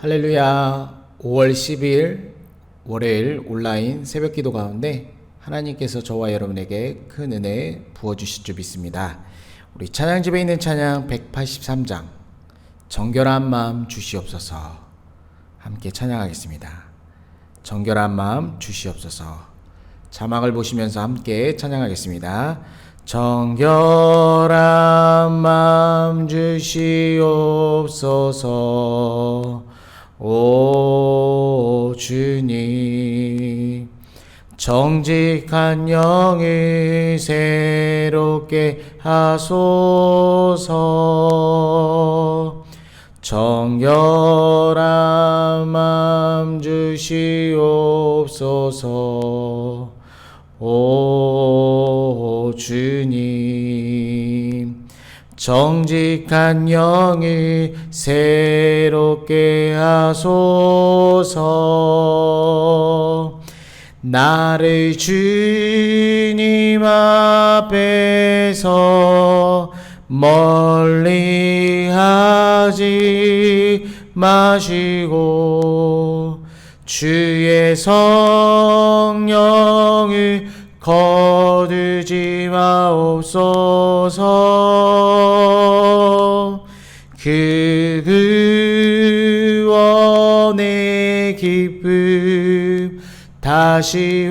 할렐루야. 5월 12일 월요일 온라인 새벽기도 가운데 하나님께서 저와 여러분에게 큰 은혜 부어주실 줄 믿습니다. 우리 찬양집에 있는 찬양 183장 정결한 마음 주시옵소서 함께 찬양하겠습니다. 정결한 마음 주시옵소서. 자막을 보시면서 함께 찬양하겠습니다. 정결한 마음 주시옵소서. 오 주님, 정직한 영을 새롭게 하소서. 정결한 마음 주시옵소서. 오 주님, 정직한 영을 새롭게 하소서. 나를 주님 앞에서 멀리하지 마시고 주의 성령을 거두지 마옵소서. 그 구원의 기쁨 다시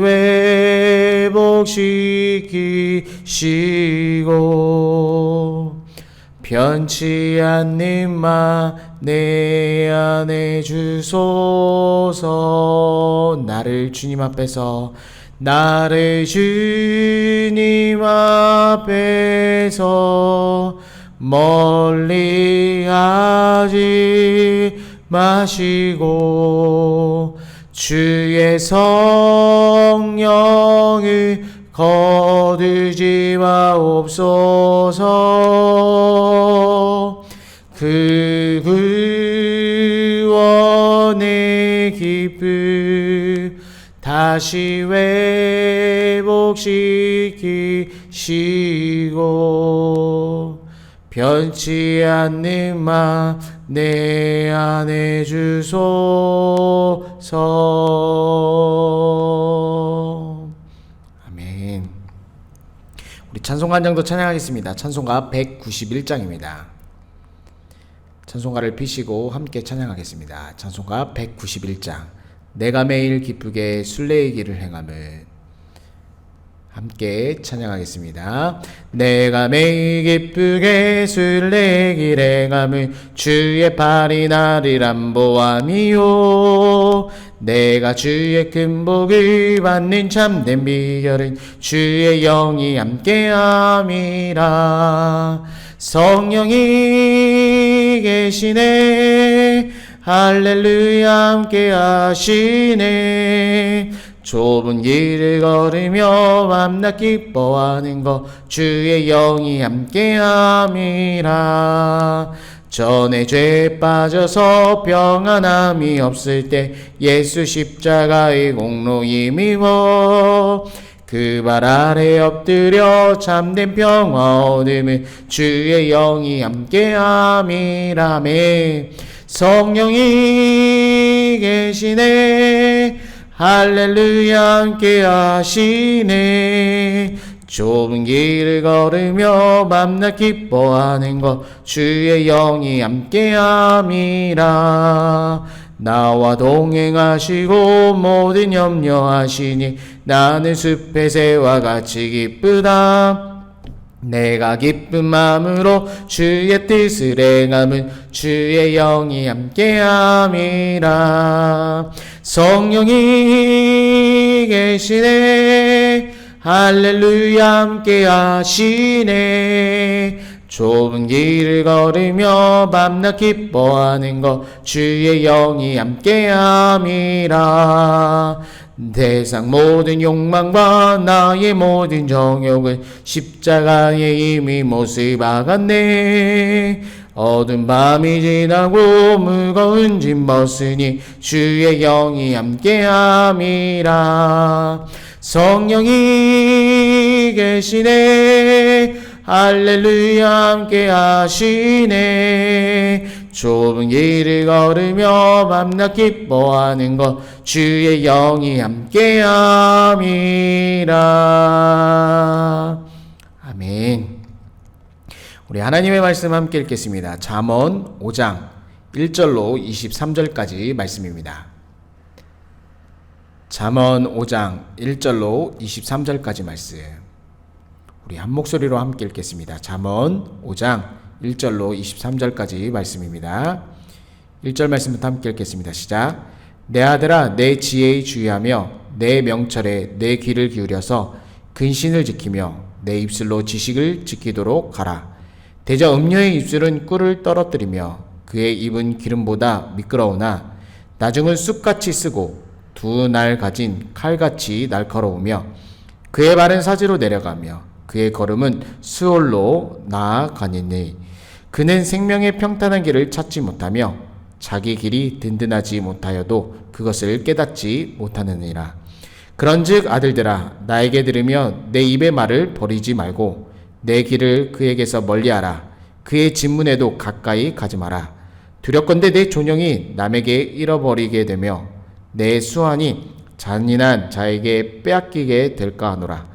회복시키시고 변치 않는 마 내 안에 주소서. 나를 주님 앞에서 멀리하지 마시고 주의 성령을 거두지 마옵소서. 그 구원의 기쁨 다시 회복시키시고 변치 않는 마 내 안에 주소서. 아멘. 우리 찬송가장도 찬양하겠습니다. 찬송가 191장입니다. 찬송가를 피시고 함께 찬양하겠습니다. 찬송가 191장 내가 매일 기쁘게 순례의 길을 행함을 함께 찬양하겠습니다. 내가 매일 기쁘게 순례의 길 행함을 주의 팔이 나를 안보함이요. 내가 주의 큰 복을 받는 참된 비결은 주의 영이 함께함이라. 성령이 계시네. 할렐루야 함께 하시네. 좁은 길을 걸으며 밤낮 기뻐하는 것 주의 영이 함께함이라. 전에 죄에 빠져서 평안함이 없을 때 예수 십자가의 공로 힘입어 그 발 아래 엎드려 참된 평화 얻음을 주의 영이 함께함이라매. 성령이 계시네. 할렐루야 함께 하시네. 좁은 길을 걸으며 밤낮 기뻐하는 것 주의 영이 함께함이라. 나와 동행하시고 모든 염려하시니 나는 숲의 새와 같이 기쁘다. 내가 기쁜 마음으로 주의 뜻을 행함은 주의 영이 함께함이라. 성령이 계시네. 할렐루야 함께 하시네. 좁은 길을 걸으며 밤낮 기뻐하는 것 주의 영이 함께함이라. 세상 모든 욕망과 나의 모든 정욕은 십자가에 이미 못을 박았네. 어두운 밤이 지나고 무거운 짐 벗으니 주의 영이 함께함이라. 성령이 계시네. 할렐루야 함께 하시네. 좁은 길을 걸으며 밤낮 기뻐하는 것 주의 영이 함께함이라. 아멘. 우리 하나님의 말씀 함께 읽겠습니다. 잠언 5장 1절로 23절까지 말씀입니다. 잠언 5장 1절로 23절까지 말씀. 우리 한 목소리로 함께 읽겠습니다. 잠언 5장 1절로 23절까지 말씀입니다. 1절 말씀부터 함께 읽겠습니다. 시작. 내 아들아 내 지혜에 주의하며 내 명철에 내 귀를 기울여서 근신을 지키며 내 입술로 지식을 지키도록 하라. 대저 음녀의 입술은 꿀을 떨어뜨리며 그의 입은 기름보다 미끄러우나 나중은 쑥같이 쓰고 두 날 가진 칼같이 날카로우며 그의 발은 사지로 내려가며 그의 걸음은 수월로 나아가니니 그는 생명의 평탄한 길을 찾지 못하며 자기 길이 든든하지 못하여도 그것을 깨닫지 못하느니라. 그런즉 아들들아 나에게 들으며 내 입의 말을 버리지 말고 내 길을 그에게서 멀리하라. 그의 진문에도 가까이 가지 마라. 두렵건대 내 존영이 남에게 잃어버리게 되며 내 수완이 잔인한 자에게 빼앗기게 될까 하노라.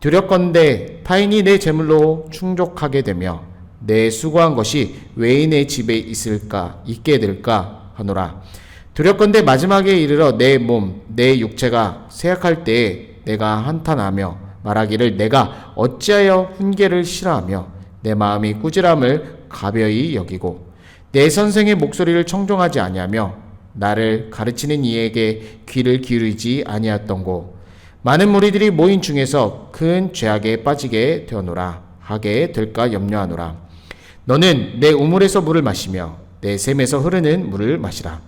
두렵건대 타인이 내 재물로 충족하게 되며 내 수고한 것이 외인의 집에 있게 될까 하노라. 두렵건대 마지막에 이르러 내 몸, 내 육체가 쇠약할 때에 내가 한탄하며 말하기를 내가 어찌하여 훈계를 싫어하며 내 마음이 꾸지람을 가벼이 여기고 내 선생의 목소리를 청종하지 아니하며 나를 가르치는 이에게 귀를 기울이지 아니하였던고. 많은 무리들이 모인 중에서 큰 죄악에 빠지게 되어노라 하게 될까 염려하노라. 너는 내 우물에서 물을 마시며 내 샘에서 흐르는 물을 마시라.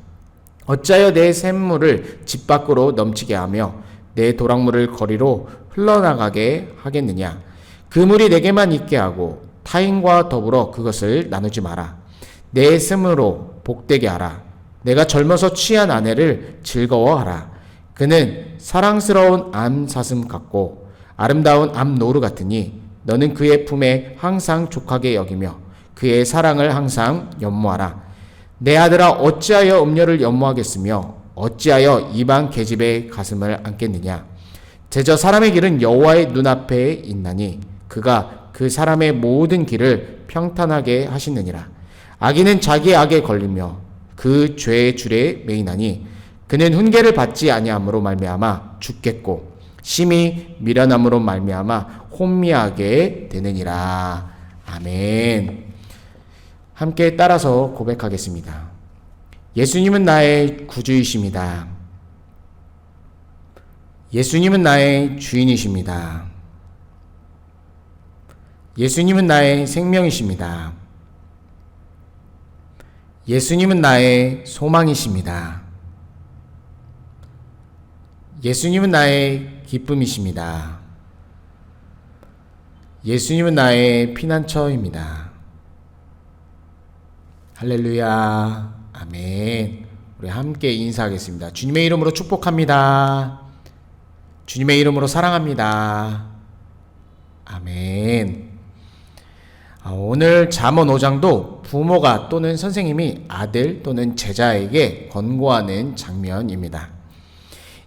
어찌하여 내 샘물을 집 밖으로 넘치게 하며 내 도랑물을 거리로 흘러나가게 하겠느냐. 그 물이 내게만 있게 하고 타인과 더불어 그것을 나누지 마라. 내 샘으로 복되게 하라. 내가 젊어서 취한 아내를 즐거워하라. 그는 사랑스러운 암사슴 같고 아름다운 암노루 같으니 너는 그의 품에 항상 족하게 여기며 그의 사랑을 항상 연모하라. 내 아들아 어찌하여 음녀를 연모하겠으며 어찌하여 이방 계집의 가슴을 안겠느냐. 제저 사람의 길은 여호와의 눈앞에 있나니 그가 그 사람의 모든 길을 평탄하게 하시느니라. 악인은 자기의 악에 걸리며 그 죄의 줄에 매이나니 그는 훈계를 받지 아니함으로 말미암아 죽겠고 심히 미련함으로 말미암아 혼미하게 되느니라. 아멘. 함께 따라서 고백하겠습니다. 예수님은 나의 구주이십니다. 예수님은 나의 주인이십니다. 예수님은 나의 생명이십니다. 예수님은 나의 소망이십니다. 예수님은 나의 기쁨이십니다. 예수님은 나의 피난처입니다. 할렐루야. 아멘. 우리 함께 인사하겠습니다. 주님의 이름으로 축복합니다. 주님의 이름으로 사랑합니다. 아멘. 오늘 잠언 5장도 부모가 또는 선생님이 아들 또는 제자에게 권고하는 장면입니다.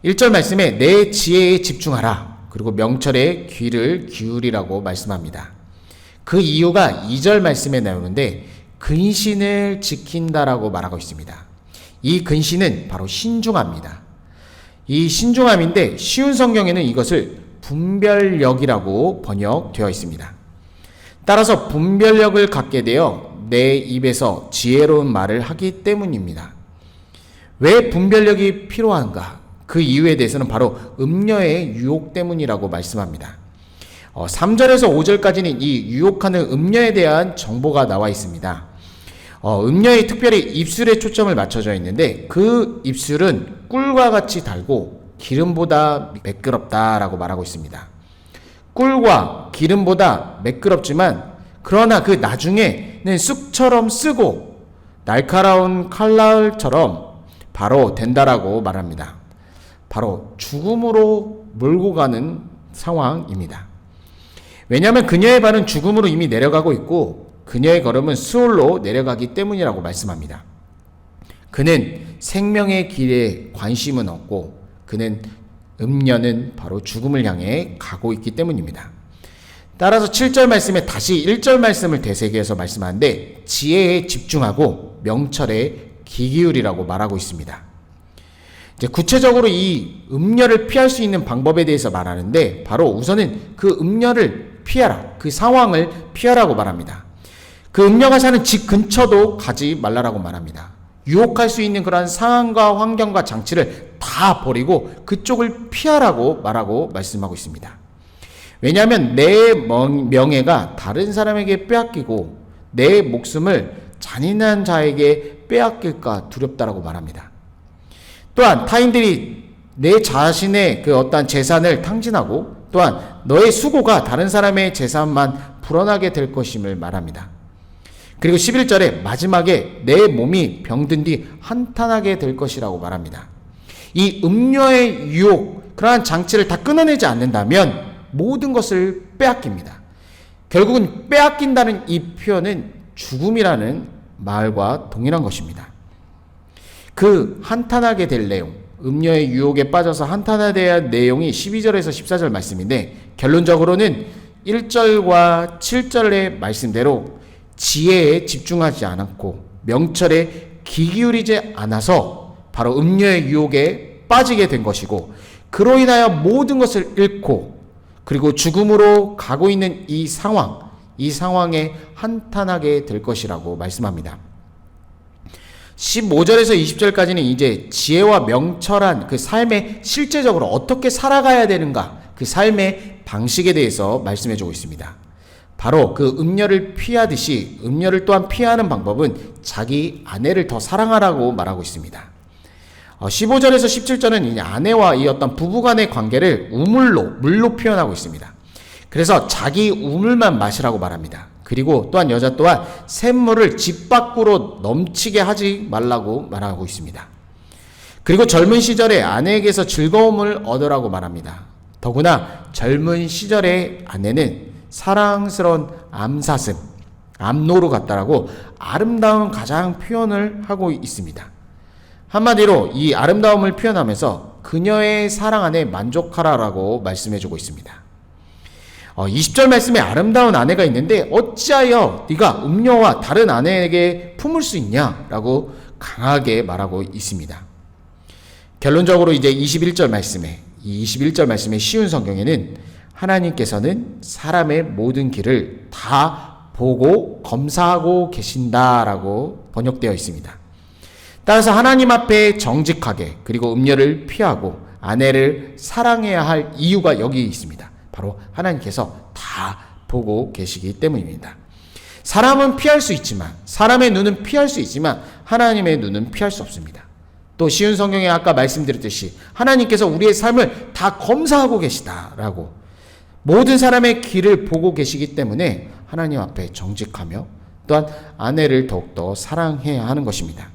1절 말씀에 내 지혜에 집중하라. 그리고 명철에 귀를 기울이라고 말씀합니다. 그 이유가 2절 말씀에 나오는데 근신을 지킨다라고 말하고 있습니다. 이 근신은 바로 신중함입니다. 이 신중함인데 쉬운 성경에는 이것을 분별력이라고 번역되어 있습니다. 따라서 분별력을 갖게 되어 내 입에서 지혜로운 말을 하기 때문입니다. 왜 분별력이 필요한가? 그 이유에 대해서는 바로 음녀의 유혹 때문이라고 말씀합니다. 3절에서 5절까지는 이 유혹하는 음녀에 대한 정보가 나와 있습니다. 음녀의 특별히 입술에 초점을 맞춰져 있는데 그 입술은 꿀과 같이 달고 기름보다 매끄럽다라고 말하고 있습니다. 꿀과 기름보다 매끄럽지만 그러나 그 나중에는 쑥처럼 쓰고 날카로운 칼날처럼 바로 된다라고 말합니다. 바로 죽음으로 몰고 가는 상황입니다. 왜냐하면 그녀의 발은 죽음으로 이미 내려가고 있고 그녀의 걸음은 수월로 내려가기 때문이라고 말씀합니다. 그는 생명의 길에 관심은 없고 그는 음녀는 바로 죽음을 향해 가고 있기 때문입니다. 따라서 7절 말씀에 다시 1절 말씀을 되새겨서 말씀하는데 지혜에 집중하고 명철에 귀 기울이라고 말하고 있습니다. 이제 구체적으로 이 음녀를 피할 수 있는 방법에 대해서 말하는데 바로 우선은 그 음녀를 피하라, 그 상황을 피하라고 말합니다. 그 음녀가 사는 집 근처도 가지 말라라고 말합니다. 유혹할 수 있는 그러한 상황과 환경과 장치를 다 버리고 그쪽을 피하라고 말씀하고 있습니다. 왜냐하면 내 명예가 다른 사람에게 빼앗기고 내 목숨을 잔인한 자에게 빼앗길까 두렵다라고 말합니다. 또한 타인들이 내 자신의 그 어떠한 재산을 탕진하고 또한 너의 수고가 다른 사람의 재산만 불어나게 될 것임을 말합니다. 그리고 11절에 마지막에 내 몸이 병든 뒤 한탄하게 될 것이라고 말합니다. 이 음료의 유혹, 그러한 장치를 다 끊어내지 않는다면 모든 것을 빼앗깁니다. 결국은 빼앗긴다는 이 표현은 죽음이라는 말과 동일한 것입니다. 그 한탄하게 될 내용, 음료의 유혹에 빠져서 한탄하게 될 내용이 12절에서 14절 말씀인데 결론적으로는 1절과 7절의 말씀대로 지혜에 집중하지 않았고 명철에 귀 기울이지 않아서 바로 음료의 유혹에 빠지게 된 것이고 그로 인하여 모든 것을 잃고 그리고 죽음으로 가고 있는 이 상황에 한탄하게 될 것이라고 말씀합니다. 15절에서 20절까지는 이제 지혜와 명철한 그 삶에 실제적으로 어떻게 살아가야 되는가, 그 삶의 방식에 대해서 말씀해 주고 있습니다. 바로 그 음녀를 피하듯이 음녀를 또한 피하는 방법은 자기 아내를 더 사랑하라고 말하고 있습니다. 15절에서 17절은 이 아내와 이 어떤 부부간의 관계를 물로 표현하고 있습니다. 그래서 자기 우물만 마시라고 말합니다. 그리고 또한 여자 또한 샘물을 집 밖으로 넘치게 하지 말라고 말하고 있습니다. 그리고 젊은 시절에 아내에게서 즐거움을 얻으라고 말합니다. 더구나 젊은 시절의 아내는 사랑스러운 암사슴, 암노루 같다라고 아름다운 가장 표현을 하고 있습니다. 한마디로 이 아름다움을 표현하면서 그녀의 사랑 안에 만족하라라고 말씀해주고 있습니다. 20절 말씀에 아름다운 아내가 있는데 어찌하여 네가 음녀와 다른 아내에게 품을 수 있냐라고 강하게 말하고 있습니다. 결론적으로 이제 21절 말씀에 쉬운 성경에는 하나님께서는 사람의 모든 길을 다 보고 검사하고 계신다라고 번역되어 있습니다. 따라서 하나님 앞에 정직하게 그리고 음녀를 피하고 아내를 사랑해야 할 이유가 여기 있습니다. 바로 하나님께서 다 보고 계시기 때문입니다. 사람은 피할 수 있지만 사람의 눈은 피할 수 있지만 하나님의 눈은 피할 수 없습니다. 또 쉬운 성경에 아까 말씀드렸듯이 하나님께서 우리의 삶을 다 검사하고 계시다라고 모든 사람의 길을 보고 계시기 때문에 하나님 앞에 정직하며 또한 아내를 더욱더 사랑해야 하는 것입니다.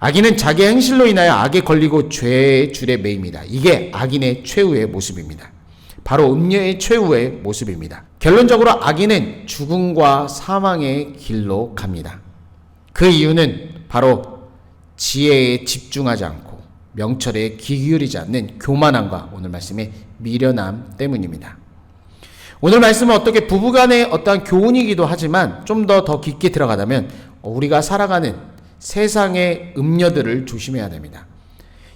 악인은 자기 행실로 인하여 악에 걸리고 죄의 줄에 매입니다. 이게 악인의 최후의 모습입니다. 바로 음녀의 최후의 모습입니다. 결론적으로 악인은 죽음과 사망의 길로 갑니다. 그 이유는 바로 지혜에 집중하지 않고 명철에 귀 기울이지 않는 교만함과 오늘 말씀의 미련함 때문입니다. 오늘 말씀은 어떻게 부부간의 어떠한 교훈이기도 하지만 좀 더 깊게 들어가자면 우리가 살아가는 세상의 음녀들을 조심해야 됩니다.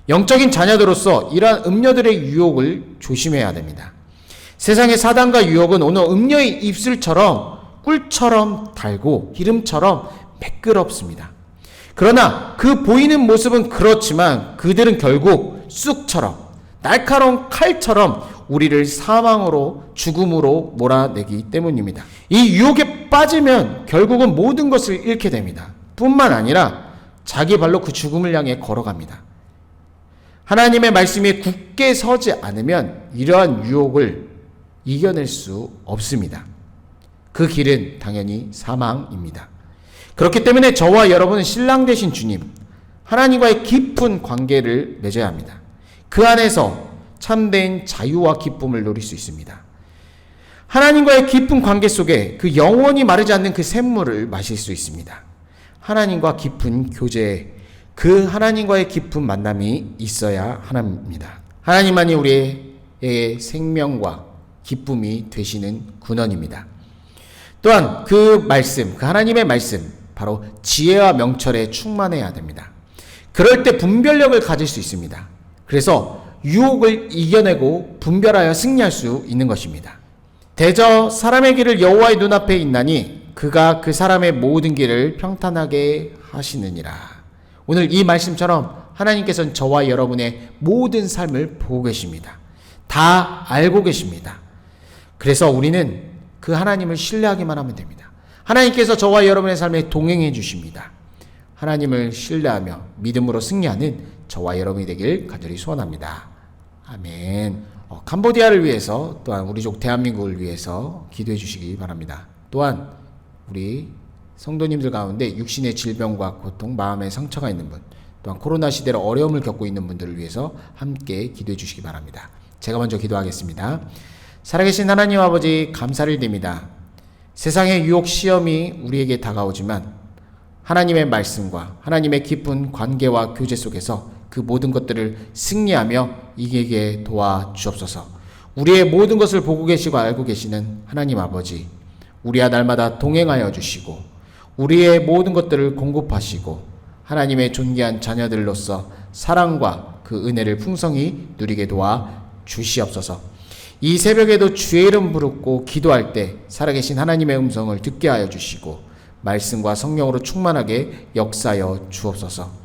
영적인 자녀들로서 이러한 음녀들의 유혹을 조심해야 됩니다. 세상의 사단과 유혹은 오늘 음녀의 입술처럼 꿀처럼 달고 기름처럼 매끄럽습니다. 그러나 그 보이는 모습은 그렇지만 그들은 결국 쑥처럼 날카로운 칼처럼 우리를 사망으로 죽음으로 몰아내기 때문입니다. 이 유혹에 빠지면 결국은 모든 것을 잃게 됩니다. 뿐만 아니라 자기 발로 그 죽음을 향해 걸어갑니다. 하나님의 말씀에 굳게 서지 않으면 이러한 유혹을 이겨낼 수 없습니다. 그 길은 당연히 사망입니다. 그렇기 때문에 저와 여러분은 신랑 되신 주님, 하나님과의 깊은 관계를 맺어야 합니다. 그 안에서 참된 자유와 기쁨을 누릴 수 있습니다. 하나님과의 깊은 관계 속에 그 영원히 마르지 않는 그 샘물을 마실 수 있습니다. 하나님과 깊은 교제, 그 하나님과의 깊은 만남이 있어야 하나입니다. 하나님만이 우리의 생명과 기쁨이 되시는 근원입니다. 또한 그 말씀, 그 하나님의 말씀, 바로 지혜와 명철에 충만해야 됩니다. 그럴 때 분별력을 가질 수 있습니다. 그래서 유혹을 이겨내고 분별하여 승리할 수 있는 것입니다. 대저 사람의 길을 여호와의 눈앞에 있나니 그가 그 사람의 모든 길을 평탄하게 하시느니라. 오늘 이 말씀처럼 하나님께서는 저와 여러분의 모든 삶을 보고 계십니다. 다 알고 계십니다. 그래서 우리는 그 하나님을 신뢰하기만 하면 됩니다. 하나님께서 저와 여러분의 삶에 동행해 주십니다. 하나님을 신뢰하며 믿음으로 승리하는 저와 여러분이 되길 간절히 소원합니다. 아멘. 캄보디아를 위해서, 또한 우리 족 대한민국을 위해서 기도해 주시기 바랍니다. 또한 우리 성도님들 가운데 육신의 질병과 고통, 마음의 상처가 있는 분, 또한 코로나 시대로 어려움을 겪고 있는 분들을 위해서 함께 기도해 주시기 바랍니다. 제가 먼저 기도하겠습니다. 살아계신 하나님 아버지, 감사를 드립니다. 세상의 유혹 시험이 우리에게 다가오지만 하나님의 말씀과 하나님의 깊은 관계와 교제 속에서 그 모든 것들을 승리하며 이기게 도와주옵소서. 우리의 모든 것을 보고 계시고 알고 계시는 하나님 아버지, 우리와 날마다 동행하여 주시고 우리의 모든 것들을 공급하시고 하나님의 존귀한 자녀들로서 사랑과 그 은혜를 풍성히 누리게 도와주시옵소서. 이 새벽에도 주의 이름 부르고 기도할 때 살아계신 하나님의 음성을 듣게 하여 주시고 말씀과 성령으로 충만하게 역사하여 주옵소서.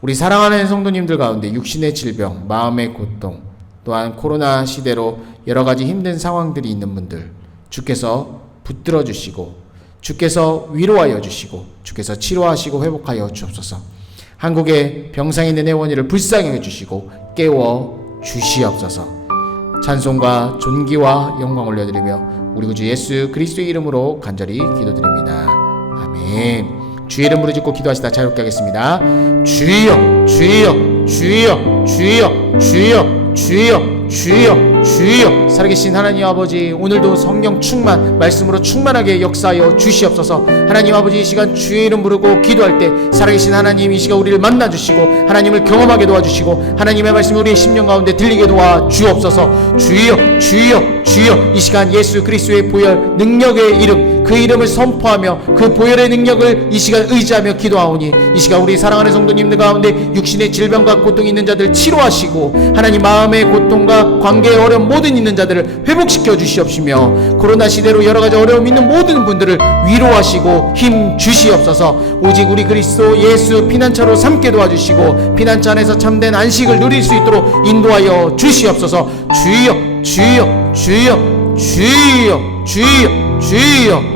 우리 사랑하는 성도님들 가운데 육신의 질병, 마음의 고통, 또한 코로나 시대로 여러 가지 힘든 상황들이 있는 분들 주께서 붙들어 주시고 주께서 위로하여 주시고 주께서 치료하시고 회복하여 주옵소서. 한국의 병상에 있는 회원이를 불쌍히 해주시고 깨워 주시옵소서. 찬송과 존귀와 영광 올려드리며 우리 구주 예수 그리스도의 이름으로 간절히 기도드립니다. 아멘. 주의 이름 부르짖고 기도하시다 자유롭게 하겠습니다. 주여 주여 주여 주여 주여 주여 주여 주여. 살아계신 하나님 아버지, 오늘도 성령 충만, 말씀으로 충만하게 역사하여 주시옵소서. 하나님 아버지, 이 시간 주의 이름 부르고 기도할 때 살아계신 하나님 이 시간 우리를 만나주시고 하나님을 경험하게 도와주시고 하나님의 말씀이 우리의 심령 가운데 들리게 도와주옵소서. 주여 주여 주여. 이 시간 예수 그리스도의 보혈 능력의 이름, 그 이름을 선포하며 그 보혈의 능력을 이 시간 의지하며 기도하오니 이 시간 우리 사랑하는 성도님들 가운데 육신의 질병과 고통이 있는 자들 치료하시고 하나님 마음의 고통과 관계의 어려움 모든 있는 자들을 회복시켜 주시옵시며 코로나 시대로 여러 가지 어려움 있는 모든 분들을 위로하시고 힘 주시옵소서. 오직 우리 그리스도 예수 피난처로 삼게 도와주시고 피난처 안에서 참된 안식을 누릴 수 있도록 인도하여 주시옵소서. 주여 주여 주여 주여 주여 주여